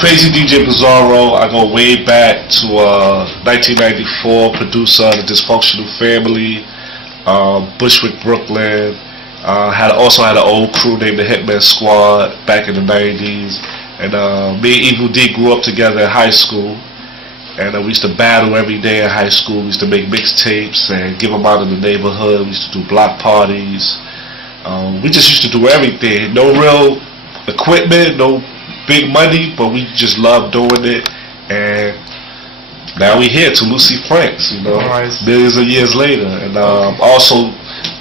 Crazy DJ Bazarro. I go way back to 1994. Producer of the Dysfunctional Family, Bushwick, Brooklyn. Also had an old crew named the Hitman Squad back in the 90s. And me and Evil D grew up together in high school. And we used to battle every day in high school. We used to make mixtapes and give them out in the neighborhood. We used to do block parties. We just used to do everything. No real equipment, no big money, but we just loved doing it. And now we here, Toulouse, France, you know, millions of years later. And also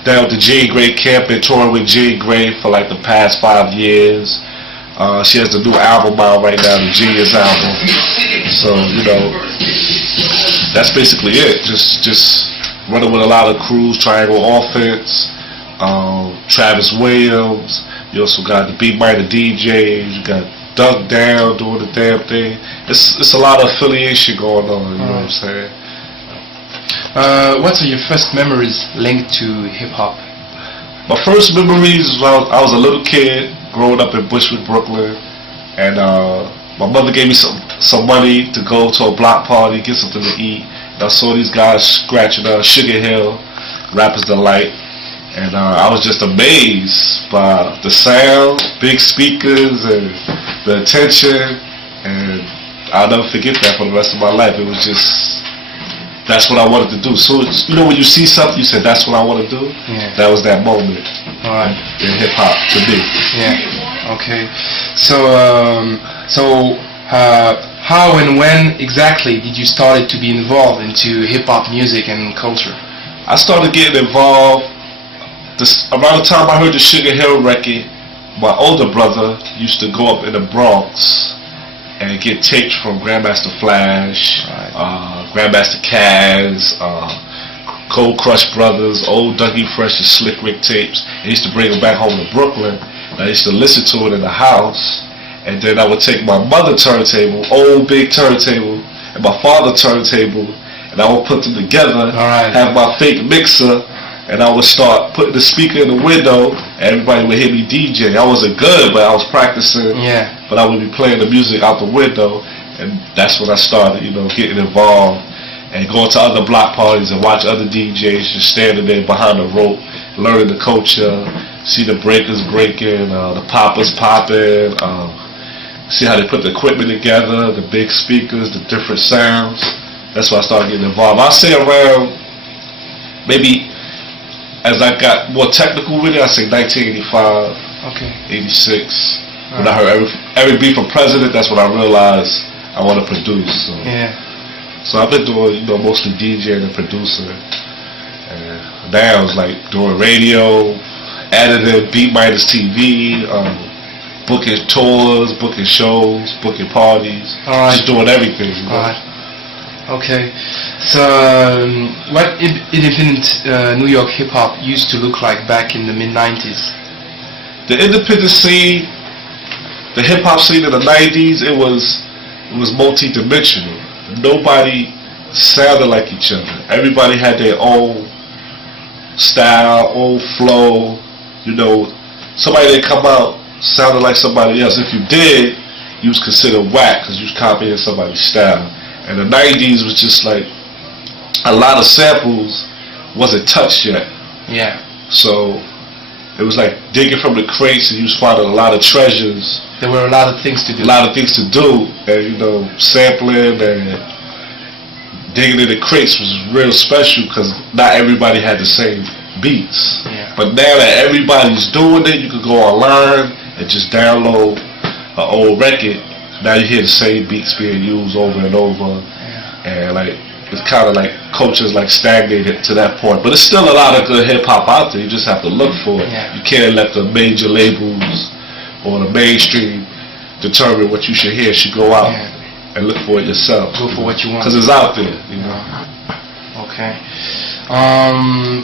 down at the Jean Grae camp and touring with Jean Grae for like the past 5 years. She has the new album out right now, the Genius album. So, you know, that's basically it. Just running with a lot of crews, Triangle Offense, Travis Williams. You also got the Beat Mighty DJs. You got Duck Down doing the damn thing. It's a lot of affiliation going on. You know what I'm saying? What are your first memories linked to hip hop? My first memories was I was a little kid growing up in Bushwick, Brooklyn, and my mother gave me some money to go to a block party, get something to eat. And I saw these guys scratching Sugar Hill, Rapper's Delight, and I was just amazed by the sound, big speakers, and the attention, and I'll never forget that for the rest of my life. It was just, that's what I wanted to do. So, you know, when you see something, you say, that's what I want to do? Yeah. That was that moment. Alright. In hip-hop, to me. Yeah, okay. So, how and when exactly did you start to be involved into hip-hop music and culture? I started getting involved around the time I heard the Sugar Hill record. My older brother used to go up in the Bronx and get tapes from Grandmaster Flash, Grandmaster Kaz, Cold Crush Brothers, old Dougie Fresh and Slick Rick tapes. I used to bring them back home to Brooklyn. And I used to listen to it in the house. And then I would take my mother's turntable, old big turntable, and my father's turntable, and I would put them together, have my fake mixer, and I would start putting the speaker in the window, and everybody would hear me DJ. I wasn't good, but I was practicing. Yeah. But I would be playing the music out the window, and that's when I started, you know, getting involved and going to other block parties and watch other DJs just standing there behind the rope, learning the culture, see the breakers breaking, the poppers popping, see how they put the equipment together, the big speakers, the different sounds. That's why I started getting involved. I'll say around maybe, as I got more technical with it, I say 1985, 86. When I heard every beat from President, that's when I realized I want to produce. So. Yeah. So I've been doing, you know, mostly DJing and producing. And now it's like doing radio, editing, Beat Minus TV, booking tours, booking shows, booking parties, just doing everything. You know? Okay. So, what independent New York hip hop used to look like back in the mid-90s? The independent scene, the hip hop scene in the 90s, it was multi-dimensional. Nobody sounded like each other. Everybody had their own style, own flow. You know, somebody that come out sounded like somebody else. If you did, you was considered whack because you was copying somebody's style. And the 90s was just like a lot of samples wasn't touched yet. Yeah. So it was like digging from the crates and you was finding a lot of treasures. There were a lot of things to do. And, you know, sampling and digging in the crates was real special because not everybody had the same beats. Yeah. But now that everybody's doing it, you can go online and just download an old record. Now you hear the same beats being used over and over. Yeah. And like, it's kind of like culture's like stagnated to that point. But there's still a lot of good hip hop out there. You just have to look for it. Yeah. You can't let the major labels or the mainstream determine what you should hear. You should go out and look for it yourself. Go for what you want. Because it's out there, you know. Okay.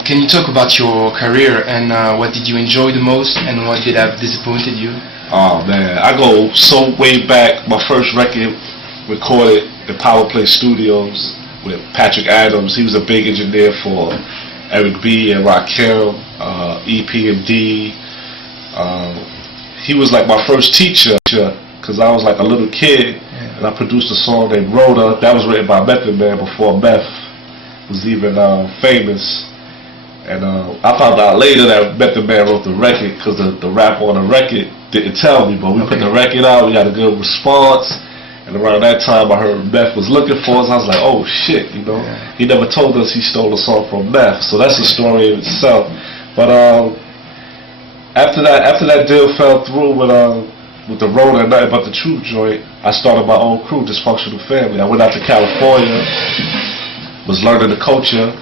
Can you talk about your career and what did you enjoy the most and what did have disappointed you? Oh man, I go so way back. My first record recorded in Power Play Studios with Patrick Adams. He was a big engineer for Eric B and Rakim, EP&D. He was like my first teacher because I was like a little kid, and I produced a song named Rhoda that was written by Method Man before Meth was even famous. And I found out later that Method Man wrote the record because the rapper on the record didn't tell me, but we put the record out, we got a good response, and around that time I heard Meth was looking for us. I was like, oh shit, you know. He never told us he stole a song from Meth, so that's a story in itself. But after that deal fell through with the Rhoda and Nothing But the Truth joint, I started my own crew, Dysfunctional Family. I went out to California, was learning the culture.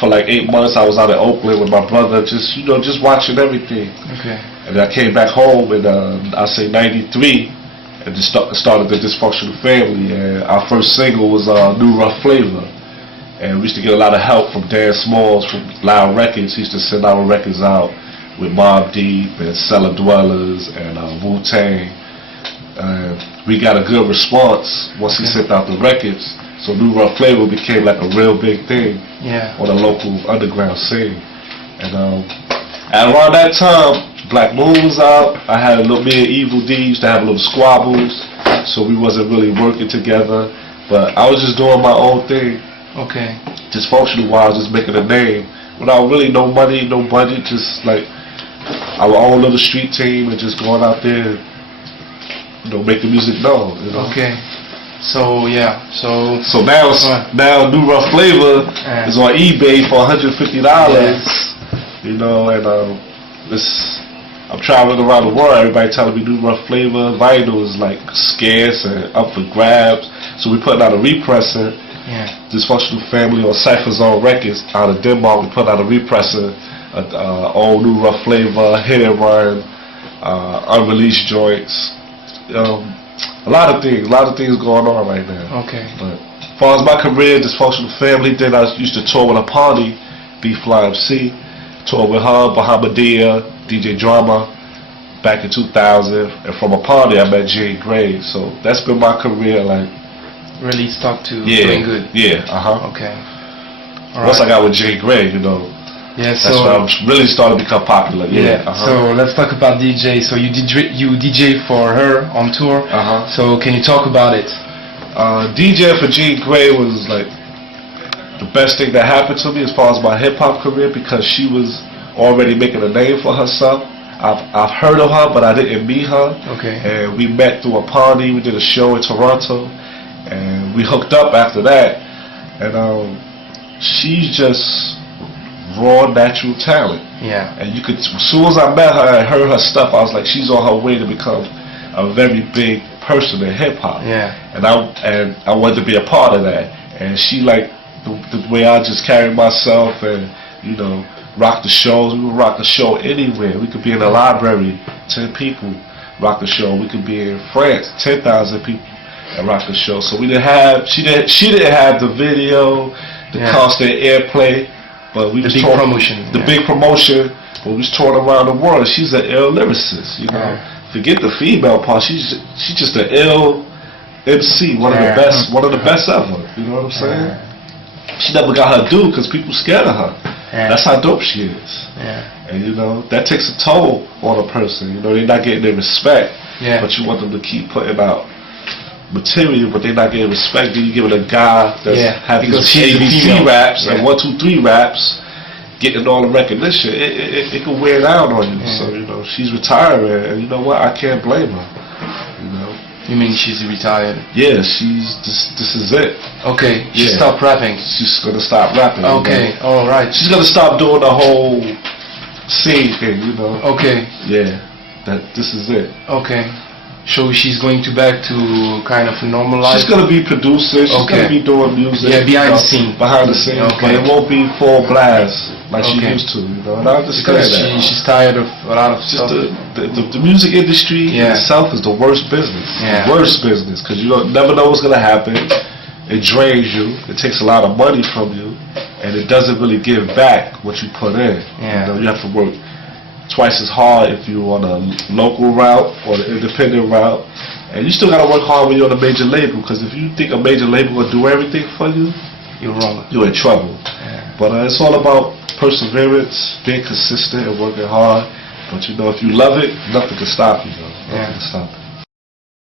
For like 8 months, I was out in Oakland with my brother, just watching everything. Okay. And I came back home in I say '93, and just started the Dysfunctional Family. And our first single was New Rough Flavor, and we used to get a lot of help from Dan Smalls from Loud Records. He used to send our records out with Mobb Deep and Cellar Dwellers and Wu-Tang. We got a good response once he sent out the records. So New Rough Flavor became like a real big thing on the local underground scene. And around that time, Black Moon was out. I had me and Evil D used to have little squabbles, so we wasn't really working together. But I was just doing my own thing. Okay. Dysfunctional wise, just making a name without really no money, no budget, just like our own little street team and just going out there, making music known. Okay. So So now New Rough Flavor is on eBay for $150. You know, and I'm traveling around the world. Everybody telling me New Rough Flavor vinyl is like scarce and up for grabs. So we putting out a repressor. Dysfunctional Family on Cypher's Own Records out of Denmark. We put out a repressor, all New Rough Flavor, Hit and Run, unreleased joints. A lot of things going on right now. Okay. But as far as my career, Dysfunctional Family, then I used to tour with a party, B-Fly MC, tour with her, Bahamadia, DJ Drama, back in 2000, and from a party I met Jean Grae. So that's been my career, like really stuck to doing good. Yeah. Okay. Once I got with Jean Grae, Yeah, that's when I really started to become popular. So let's talk about DJ. So you DJ for her on tour. So can you talk about it? DJ for Jean Grae was like the best thing that happened to me as far as my hip hop career, because she was already making a name for herself. I've heard of her, but I didn't meet her. Okay. And we met through a party. We did a show in Toronto, and we hooked up after that. And she's just raw, natural talent. And you could, as soon as I met her and heard her stuff, I was like, she's on her way to become a very big person in hip hop. And I wanted to be a part of that. And she like the way I just carried myself and rock the shows. We would rock the show anywhere. We could be in the library, 10 people rock the show. We could be in France, 10,000 people and rock the show. So we didn't have, she didn't have the video, the constant airplay. But we was touring, big promotion, but we was touring around the world. She's an ill lyricist, Forget the female part. She's just an ill MC, one of the best ever. You know what I'm saying? She never got her due because people scared of her. That's how dope she is. And that takes a toll on a person. They're not getting their respect, but you want them to keep putting out material, but they're not getting respect. Then you give it a guy that's having his ABC raps and 1, 2, 3 raps, getting all the recognition. It can wear down on you. So she's retiring, and you know what? I can't blame her. You mean she's retired? Yeah, this is it. Okay, she stopped rapping. She's gonna stop rapping. Okay, all right. She's gonna stop doing the whole scene thing. Okay. Yeah, this is it. Okay. So she's going to back to kind of a normal life? She's going to be producing, she's going to be doing music. Behind the scene. Behind the scenes, but it won't be full blast like she used to, And I understand that. She's tired of a lot of stuff. The music industry in itself is the worst business. The worst business, because you never know what's going to happen. It drains you. It takes a lot of money from you, and it doesn't really give back what you put in. You have to work twice as hard if you're on a local route or the independent route, and you still got to work hard when you're on a major label, because if you think a major label will do everything for you, you're wrong. You're in trouble. But it's all about perseverance, being consistent and working hard. But you know, if you love it, nothing can stop you. Nothing can stop you.